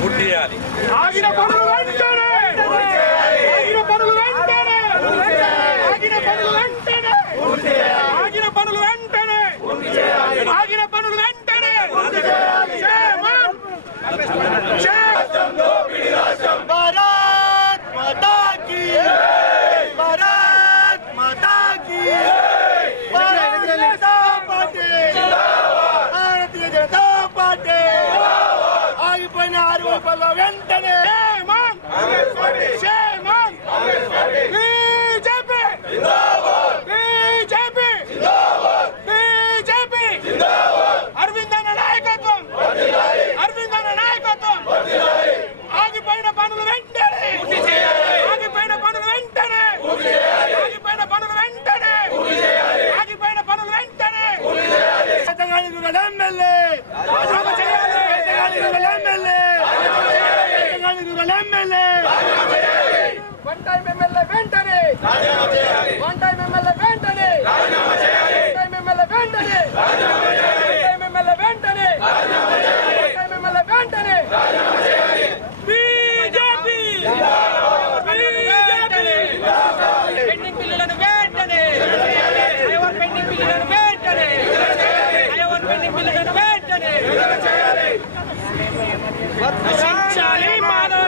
పూర్తి చేయాలి. ఆగిన పనులు వెంటనే ఆగిన పనులు వెంటనే ఆగిన పనులు వెంటనే ఆగిన పనులు వెంటనే ఆగిన పనులు వెంటనే భారత్ మాతా కీ భారత్ మాతా key Bharatiya Janata party Bharatiya Janata party ఆగిపోయిన 6 రూపాయల వెంటనే బీజేపీ బీజేపీ బీజేపీ అరవింద్ అన్న నాయకత్వం అరవింద్ అన్న నాయకత్వం ఆగిపోయిన పనులు వెంటనే ఆగిపోయిన పనులు వెంటనే ఆగిపోయిన పనులు వెంటనే ఆగిపోయిన పనులు వెంటనే ఎమ్మెల్యే వన్ టైం ఎమ్మెల్యే వెంటనే వన్ టైం ఎమ్మెల్యే వెంటనే టైం ఎమ్మెల్యే వెంటనే టైం ఎమ్మెల్యే వెంటనే టైం ఎమ్మెల్యే వెంటనే బీజేపీ పెండింగ్ బిల్లులను వెంటనే ఐవర్ పెండింగ్ బిల్లులను వెంటనే ఐవర్ పెండింగ్ బిల్లులను వెంటనే రక్షించాలి మాధవ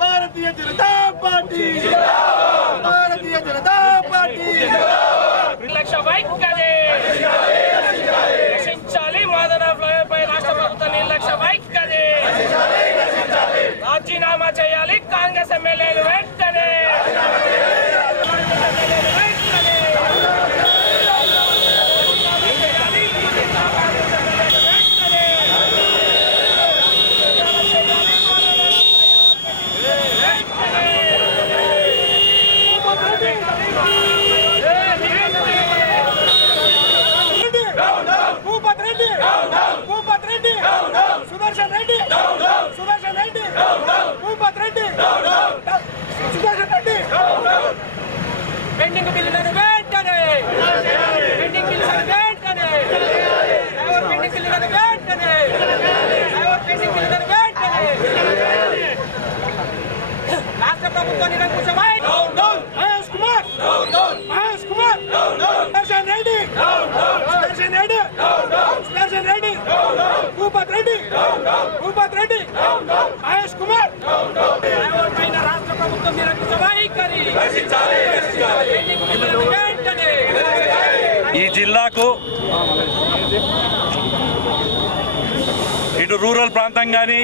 भारतीय जनता पार्टी भारतीय जनता पार्टी निर्लक्ष्य వైఖరి రక్షించాలి మాదన ఫ్లైఓవర్ పై రాష్ట్ర ప్రభుత్వం నిర్లక్ష్య వైఖరి రాజీనామా చేయాలి కాంగ్రెస్ ఎమ్మెల్యేలు వెంటనే పెండింగ్ బిల్లులను వెంటనే పెండింగ్ బిల్లులను వెంటనే పెండింగ్ బిల్లులను వెంటనే పెండింగ్ బిల్లులను వెంటనే రాష్ట్ర ప్రభుత్వం నిరంకుశమై మహేష్ కుమార్ సుదర్శన్ రెడ్డి సుదర్శన్ రెడ్డి భూపత్ రెడ్డి మహేష్ కుమార్ పైన రాష్ట్ర ప్రభుత్వం నిరంకుశ వైఖరి ఈ జిల్లాకు ఇటు రూరల్ ప్రాంతం కానీ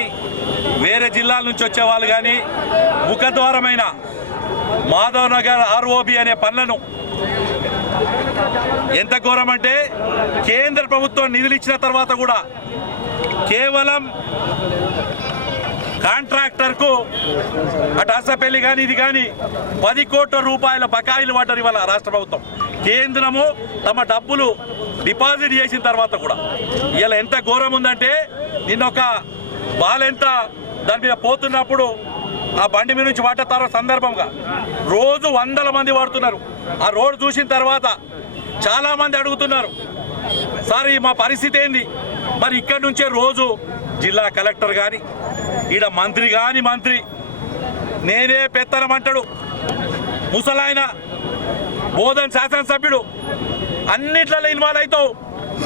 వేరే జిల్లాల నుంచి వచ్చే వాళ్ళు కానీ ముఖద్వారమైన మాధవ్ నగర్ ఆర్ఓబి అనే పనులను ఎంత ఘోరమంటే కేంద్ర ప్రభుత్వం నిధులు ఇచ్చిన తర్వాత కూడా కేవలం కాంట్రాక్టర్కు అటు అసపల్లి కానీ ఇది కానీ 10 కోట్ల రూపాయల బకాయిలు పడ్డారు ఇవాళ రాష్ట్ర ప్రభుత్వం. కేంద్రము తమ డబ్బులు డిపాజిట్ చేసిన తర్వాత కూడా ఇలా ఎంత ఘోరం ఉందంటే నిన్న ఒక బాలెంత దాని మీద పోతున్నప్పుడు ఆ బండి మీద నుంచి పడ్డ సందర్భంగా రోజు 100 మంది పడుతున్నారు. ఆ రోడ్డు చూసిన తర్వాత చాలామంది అడుగుతున్నారు, సార్ మా పరిస్థితి ఏంది? మరి ఇక్కడి నుంచే రోజు జిల్లా కలెక్టర్ కానీ ఈడ మంత్రి నేనే పెత్తనమంటాడు, ముసలాయన బోధన్ శాసనసభ్యుడు అన్నిట్లలో ఇన్వాల్వ్ అవుతావు,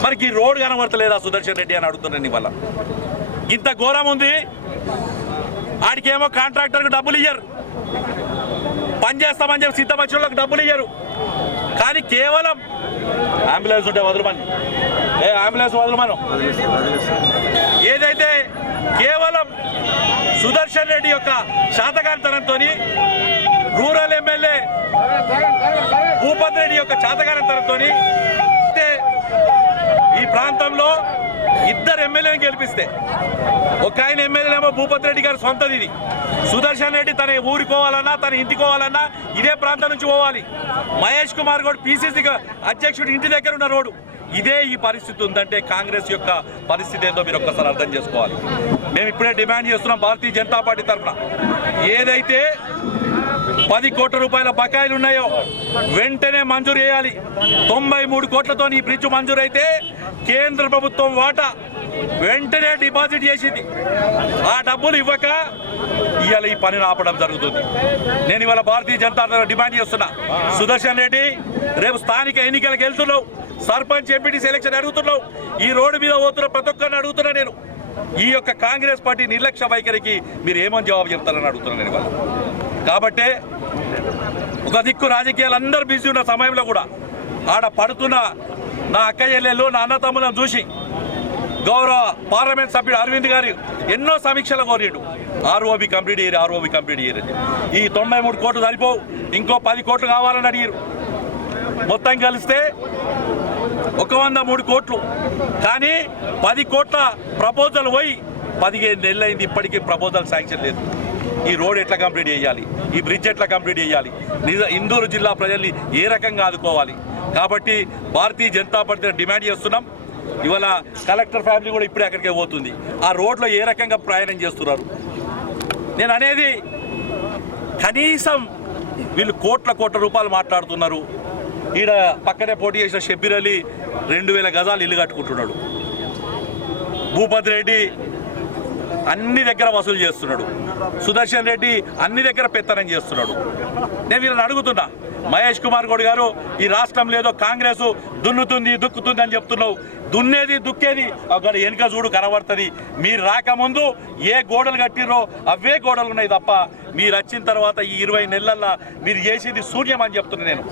మరి ఈ రోడ్ కనబడతలేదా సుదర్శన్ రెడ్డి అని అడుగుతున్నాను. ఇవాళ ఇంత ఘోరం ఉంది. ఆడికేమో కాంట్రాక్టర్కి డబ్బులు ఇయ్యరు, పని చేస్తామని చెప్పి సిద్ధపరిచిన వాళ్ళకి డబ్బులు ఇయ్యరు. కానీ కేవలం అంబులెన్స్ ఉంటే వదలమని, అంబులెన్స్ వదలమను. ఏదైతే కేవలం సుదర్శన్ రెడ్డి యొక్క శాతకాంతరంతో, రూరల్ ఎమ్మెల్యే భూపత్ రెడ్డి యొక్క శాతకాంతరంతో ఈ ప్రాంతంలో ఇద్దరు ఎమ్మెల్యేని గెలిపిస్తే ఒక ఆయన ఎమ్మెల్యేనేమో భూపతి రెడ్డి గారి సొంతది ఇది. సుదర్శన్ రెడ్డి తన ఊరికి పోవాలన్నా తన ఇంటికి పోవాలన్నా ఇదే ప్రాంతం నుంచి పోవాలి. మహేష్ కుమార్ గౌడ్ పిసిసి అధ్యక్షుడు ఇంటి దగ్గర ఉన్న రోడ్డు. ఇదే ఈ పరిస్థితి ఉందంటే కాంగ్రెస్ యొక్క పరిస్థితి ఏందో మీరు ఒక్కసారి అర్థం చేసుకోవాలి. మేము ఇప్పుడే డిమాండ్ చేస్తున్నాం భారతీయ జనతా పార్టీ తరఫున, ఏదైతే 10 కోట్ల రూపాయల బకాయిలు ఉన్నాయో వెంటనే మంజూరు చేయాలి. 93 కోట్లతో ఈ బ్రిడ్జ్ మంజూరు అయితే కేంద్ర ప్రభుత్వం వాటా వెంటనే డిపాజిట్ చేసింది. ఆ డబ్బులు ఇవ్వక ఇవాళ ఈ పనిని ఆపడం జరుగుతుంది. నేను ఇవాళ భారతీయ జనతా పార్టీ డిమాండ్ చేస్తున్నా, సుదర్శన్ రెడ్డి రేపు స్థానిక ఎన్నికలకు వెళ్తున్నావు, సర్పంచ్ ఎంపీటీసీ ఎలక్షన్ అడుగుతున్నావు, ఈ రోడ్డు మీద పోతున్న ప్రతి ఒక్కరిని అడుగుతున్నా నేను, ఈ యొక్క కాంగ్రెస్ పార్టీ నిర్లక్ష్య వైఖరికి మీరు ఏమని జవాబు చెప్తారని అడుగుతున్నాను నేను ఇవాళ. కాబట్టే ఒక దిక్కు రాజకీయాలు అందరూ బిజీ ఉన్న సమయంలో కూడా ఆడ పడుతున్న నా అక్క చెల్లెళ్ళు నా అన్నతమ్ములను చూసి గౌరవ పార్లమెంట్ సభ్యుడు అరవింద్ గారు ఎన్నో సమీక్షలు కోరిండు. ఆర్ఓబి కంప్లీట్ చేయరు, ఆర్ఓబి కంప్లీట్ చేయరు. ఈ 93 కోట్లు సరిపోవు, ఇంకో 10 కోట్లు కావాలని అడిగారు. మొత్తం కలిస్తే 103 కోట్లు. కానీ 10 కోట్ల ప్రపోజల్ పోయి 15 నెలలు అయింది, ఇప్పటికీ ప్రపోజల్ శాంక్షన్ లేదు. ఈ రోడ్ ఎట్లా కంప్లీట్ చేయాలి, ఈ బ్రిడ్జ్ ఎట్లా కంప్లీట్ చేయాలి, ఇందూరు జిల్లా ప్రజల్ని ఏ రకంగా ఆదుకోవాలి. కాబట్టి భారతీయ జనతా పార్టీ డిమాండ్ చేస్తున్నాం. ఇవాళ కలెక్టర్ ఫ్యామిలీ కూడా ఇప్పుడే అక్కడికే పోతుంది. ఆ రోడ్లో ఏ రకంగా ప్రయాణం చేస్తున్నారు నేను అనేది, కనీసం వీళ్ళు కోట్ల రూపాయలు మాట్లాడుతున్నారు. ఈడ పక్కనే పోటీ చేసిన షబ్బీర్ అలీ 2000 గజాలు ఇల్లు కట్టుకుంటున్నాడు. భూపతి రెడ్డి అన్ని దగ్గర వసూలు చేస్తున్నాడు. సుదర్శన్ రెడ్డి అన్ని దగ్గర పెత్తనం చేస్తున్నాడు. నేను వీళ్ళని అడుగుతున్నా, మహేష్ కుమార్ గౌడ్ గారు ఈ రాష్ట్రం లేదో కాంగ్రెస్ దున్నుతుంది దుక్కుతుంది అని చెప్తున్నావు. దున్నేది దుక్కేది ఒక వెనుక చూడు కనబడుతుంది. మీరు రాకముందు ఏ గోడలు కట్టిరో అవే గోడలు ఉన్నాయి తప్ప మీరు వచ్చిన తర్వాత ఈ 20 నెలల్లో మీరు చేసేది శూన్యం అని చెప్తున్నా నేను.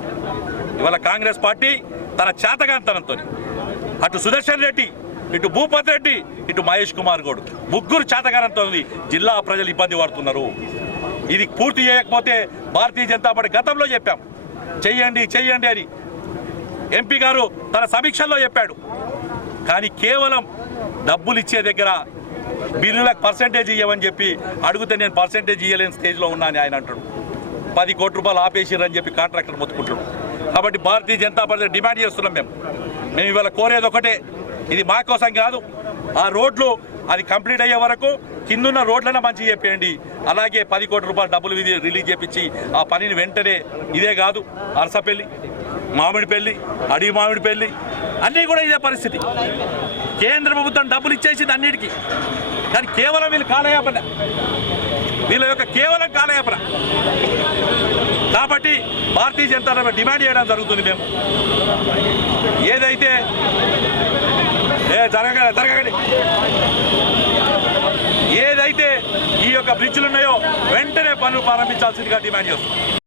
ఇవాళ కాంగ్రెస్ పార్టీ తన చేతగాంతనంతో అటు సుదర్శన్ రెడ్డి, ఇటు భూపతి రెడ్డి, ఇటు మహేష్ కుమార్ గౌడ్ ముగ్గురు చేతగానంతో జిల్లా ప్రజలు ఇబ్బంది పడుతున్నారు. ఇది పూర్తి చేయకపోతే భారతీయ జనతా పార్టీ గతంలో చెప్పాం చెయ్యండి అని ఎంపీ గారు తన సమీక్షల్లో చెప్పాడు. కానీ కేవలం డబ్బులు ఇచ్చే దగ్గర బిల్లులకు పర్సెంటేజ్ ఇవ్వమని చెప్పి అడిగితే నేను పర్సెంటేజ్ ఇవ్వలేని స్టేజ్లో ఉన్నాను ఆయన అంటాడు. 10 కోట్ల రూపాయలు ఆపేసిరని చెప్పి కాంట్రాక్టర్ మొత్తుకుంటాడు. కాబట్టి భారతీయ జనతా పార్టీ డిమాండ్ చేస్తున్నాం. మేము ఇవాళ కోరేది ఒకటే, ఇది మా కోసం కాదు, ఆ రోడ్లు అది కంప్లీట్ అయ్యే వరకు కిందున్న రోడ్లన్నా మంచిగా చెప్పేయండి. అలాగే 10 కోట్ల రూపాయల డబ్బులు రిలీజ్ చేపించి ఆ పనిని వెంటనే, ఇదే కాదు అరసపల్లి, మామిడిపల్లి, అడవి మామిడిపల్లి అన్నీ కూడా ఇదే పరిస్థితి. కేంద్ర ప్రభుత్వం డబ్బులు ఇచ్చేసింది అన్నిటికీ, కానీ కేవలం వీళ్ళు కాలయాపన, వీళ్ళ యొక్క కేవలం కాలయాపన. కాబట్టి భారతీయ జనతా పార్టీ డిమాండ్ చేయడం జరుగుతుంది. మేము ఏదైతే జరగండి ఏదైతే ఈ యొక్క బ్రిడ్జ్లు ఉన్నాయో వెంటనే పనులు ప్రారంభించాల్సిందిగా డిమాండ్ చేస్తున్నాం.